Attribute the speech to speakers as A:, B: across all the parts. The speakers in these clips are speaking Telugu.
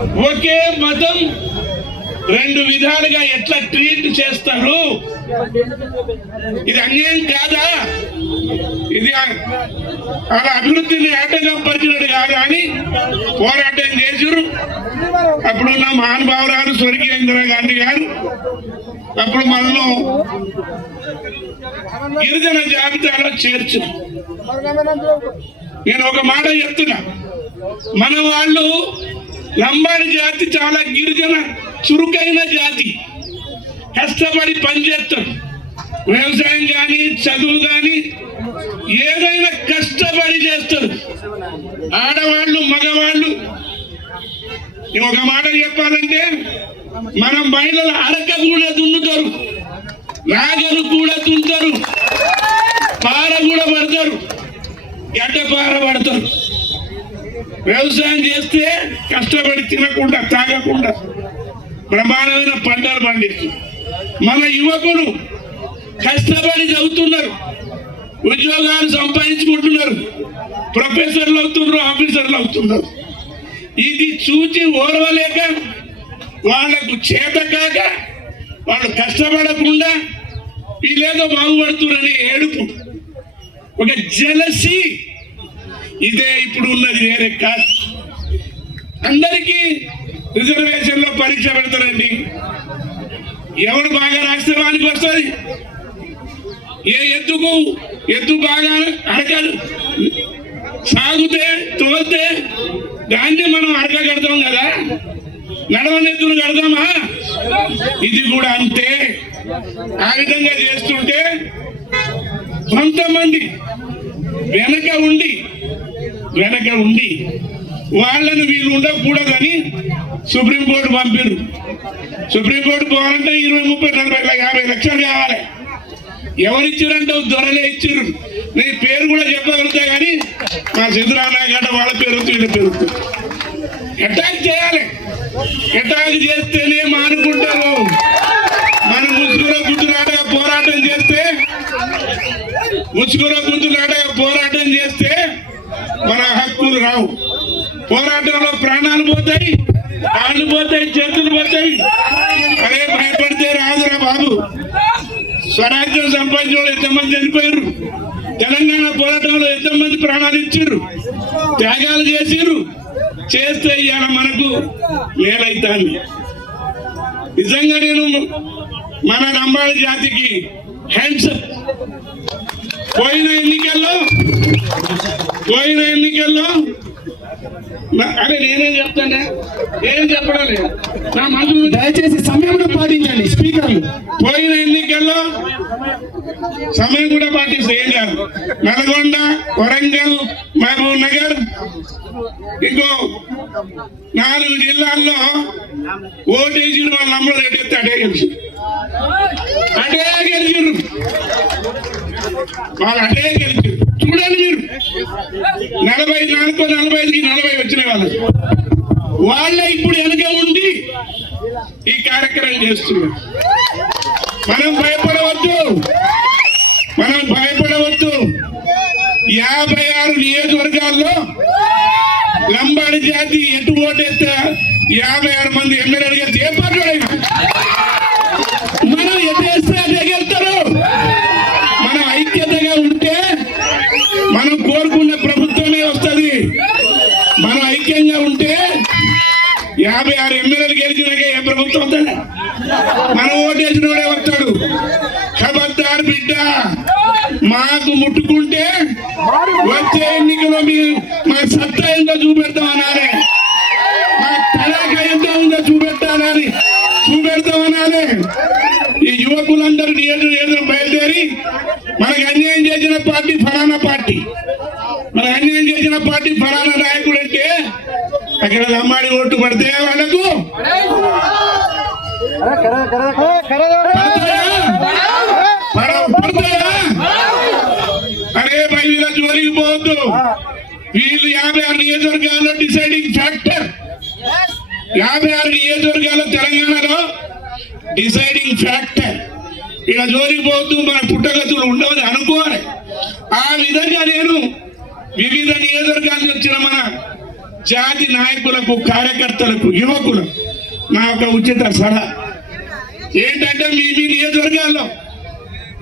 A: ఒకే మతం రెండు విధాలుగా ఎట్లా ట్రీట్ చేస్తారు? ఇది అన్యాయం కాదా? ఇది అలా అభివృద్ధిని ఆటంకం పరిచినట్టు కాదు అని పోరాటం చేసారు అప్పుడున్న మహానుభావురాలు స్వర్గీయ ఇందిరాగాంధీ గారు. అప్పుడు మనలో గిరిజన జాబితాలో చేర్చు. నేను ఒక మాట చెప్తున్నా. మన వాళ్ళు లంబాడి జాతి చాలా గిరిజన చురుకైన జాతి. కష్టపడి పనిచేస్తారు. వ్యవసాయం కానీ చదువు కానీ ఏదైనా కష్టపడి చేస్తారు. ఆడవాళ్ళు మగవాళ్ళు. ఒక మాట చెప్పాలంటే మన మహిళలు అరక కూడా దున్నుతారు. రాగలు కూడా దున్నుతారు పార కూడా పడతారు. గడ్డ పార పడతారు. వ్యవసాయం చేస్తే కష్టపడి తినకుండా తాగకుండా ప్రమాణమైన పంటలు పండిస్తారు మన యువకులు కష్టపడి చదువుతున్నారు ఉద్యోగాలు సంపాదించుకుంటున్నారు ప్రొఫెసర్లు అవుతున్నారు ఆఫీసర్లు అవుతున్నారు. ఇది చూచి ఓర్వలేక వాళ్ళకు చేత కాక వాళ్ళు కష్టపడకుండా వీళ్ళేదో బాగుపడుతున్నారని ఏడుపు. ఒక జలసి ఇదే ఇప్పుడు ఉన్నది వేరే కాదు. అందరికీ రిజర్వేషన్లో పరీక్ష పెడతారండి. ఎవడు బాగా రాస్తే వానికి వస్తుంది. ఏ ఎద్దుకు ఎద్దు బాగా అడగలు సాగుతే తోలితే దాన్ని మనం అడగ కడతాం కదా. నడవనెత్తును కడదామా ఇది కూడా అంతే. ఆ విధంగా చేస్తుంటే కొంతమంది వెనక ఉండి వెనక ఉండి వాళ్ళని వీళ్ళు ఉండకూడదని సుప్రీంకోర్టు పంపారు సుప్రీంకోర్టు పోవాలంటే ఇరవై ముప్పై నలభై యాభై లక్షలు కావాలి. ఎవరిచ్చారంటే దొరలే ఇచ్చారు నీ పేరు కూడా చెప్పగలుగుతా కానీ మా సిద్ధరామయ్య గడ్డ వాళ్ళ పేరు వీళ్ళ పేరు అటాక్ చేయాలి. అటాక్ చేస్తేనే మానుకుంటారు. మన ముసుగులో గుర్తులాటగా పోరాటం చేస్తే ముసుగులో గుర్తులాటగా పోరాటం చేస్తే మన హక్కులు రావు పోరాటంలో ప్రాణాలు పోతాయి కాళ్ళు పోతాయి చేతులు పోతాయి. అరే భయపడితే రాదురా బాబు. స్వరాజ్యం సంపాదించిన వాళ్ళు ఎంతమంది చనిపోయారు? తెలంగాణ పోరాటంలో ఎంతమంది ప్రాణాలు ఇచ్చారు? త్యాగాలు చేసిరు చేస్తే ఇవాళ మనకు మేలైతాంది. నిజంగా నేను మన నంబాడి జాతికి హ్యాండ్స్ పోయిన ఎన్నికల్లో పోయిన ఎన్నికల్లో అరే నేనేం చెప్తానే? ఏం చెప్పడం లేదు. నా మనసు
B: దయచేసి సమయంలో పాటించండి స్పీకర్లు.
A: పోయిన ఎన్నికల్లో సమయం కూడా పాటిస్తే ఏం కాదు. నల్గొండ వరంగల్ మహబూబ్ నగర్ ఇంకో నాలుగు జిల్లాల్లో ఓటేసిన వాళ్ళ నమ్మలు రేటెత్తే అటే గెలిచి అటే గెలిచిర్రు వాళ్ళు అటే గెలిచి చూడండి. మీరు నలభై నాలుగు నలభై ఐదుకి నలభై వచ్చిన వాళ్ళు. వాళ్ళే ఇప్పుడు వెనక ఉండి ఈ కార్యక్రమం చేస్తున్నారు. మనం భయపడవద్దు. మనం భయపడవద్దు. యాభై ఆరు నియోజకవర్గాల్లో లంబాడి జాతి ఎటు ఓటేస్తే యాభై ఆరు మంది ఎమ్మెల్యేలు గెలిచి ఏ పార్టీ వాడైనా. మనం ఎటు వేస్తే అదే గెలుస్తారు మనం ఐక్యతగా ఉంటే మనం కోరుకున్న ప్రభుత్వమే వస్తుంది మనం ఐక్యంగా ఉంటే యాభై ఆరు ఎమ్మెల్యేలు గెలిచినాక ఏ ప్రభుత్వం వస్తుంది మనం ఓటేసిన వాడే వస్తాడు. ఖబర్దార్ బిడ్డ. మాకు ముట్టుకుంటే వచ్చే ఎన్నికలో మీ మా సత్తా ఏందో చూపెడతాం మా తడాక ఎంత ఉందో చూపెట్టాలని చూపెడతాం అనాలి. ఈ యువకులందరూ బయలుదేరి మనకు అన్యాయం చేసిన పార్టీ ఫలానా పార్టీ మనకు అన్యాయం చేసిన పార్టీ ఫలానా నాయకుడు అంటే అక్కడ అమ్మాడి ఓటు పడితే వాళ్ళకు పడతాయా? అరే భయ వీళ్ళ జోలికి పోవద్దు. వీళ్ళు యాభై ఆరు నియోజకవర్గాల్లో డిసైడింగ్ ఫ్యాక్టర్. యాభై ఆరు నియోజకవర్గాల్లో తెలంగాణలో డిసైడింగ్ ఫ్యాక్టర్. ఇలా జోలికి పోవద్దు మన పుట్టగతులు ఉండవని అనుకోవాలి. ఆ విధంగా నేను వివిధ నియోజకవర్గాల నుంచి వచ్చిన మన జాతి నాయకులకు కార్యకర్తలకు యువకులకు నా యొక్క ఉచిత సలహా. ఏంటంటే మీ మీ నియోజకవర్గాల్లో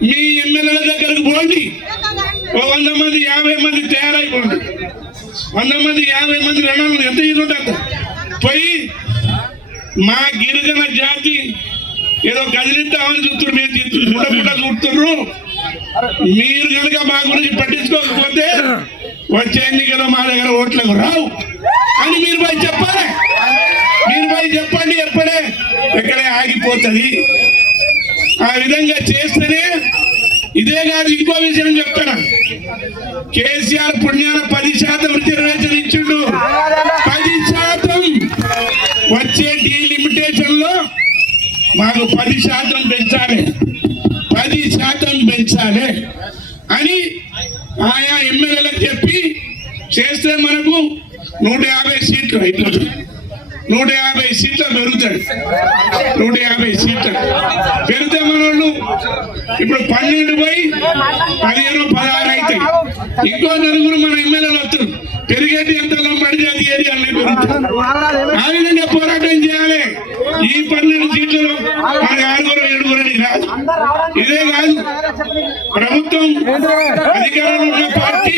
A: మీ ఎమ్మెల్యేల దగ్గరకు పోండి. ఓ వంద మంది యాభై మంది తయారైపోండి. వంద మంది యాభై మంది రెండు ఎంత ఇది పోయి మా గిరిజన జాతి ఏదో కదిలిద్దామని చూస్తున్నారు. మేము చూడకుండా చూస్తున్నారు. మీరు కనుక మా గురించి పట్టించుకోకపోతే వచ్చే ఎన్నికల్లో మా దగ్గర ఓట్లకు రావు. అని మీరు పోయి చెప్పాలి. మీరు పోయి చెప్పండి ఎప్పుడే ఎక్కడే ఆగిపోతుంది. ఆ విధంగా చేస్తేనే ఇదే కాదు ఇంకో విషయం చెప్తాను కేసీఆర్ పుణ్యాన పది శాతం రిజర్వేషన్ ఇచ్చిండు. పది శాతం వచ్చే డీలిమిటేషన్లో మాకు పది శాతం పెంచాలి. పది శాతం పెంచాలి అని ఆయా ఎమ్మెల్యేలకు చెప్పి చేస్తే మనకు నూట యాభై సీట్లు అయిపోతుంది నూట యాభై సీట్లు పెరుగుతాడు. నూట యాభై సీట్లు. పెరిగితే మనోళ్ళు ఇప్పుడు పన్నెండు పోయి పదిహేను పదహారు అవుతాయి. ఇంకో నలుగురు మన ఎమ్మెల్యేలు వస్తారు. పెరిగేది ఎంత పడితే అది ఏది అన్నీ పెరుగుతాయి ఆ విధంగా పోరాటం చేయాలి. ఈ పన్నెండు సీట్లు మన ఆరుగురు ఏడుగురని కాదు. ఇదే కాదు ప్రభుత్వం అధికారంలో ఉన్న పార్టీ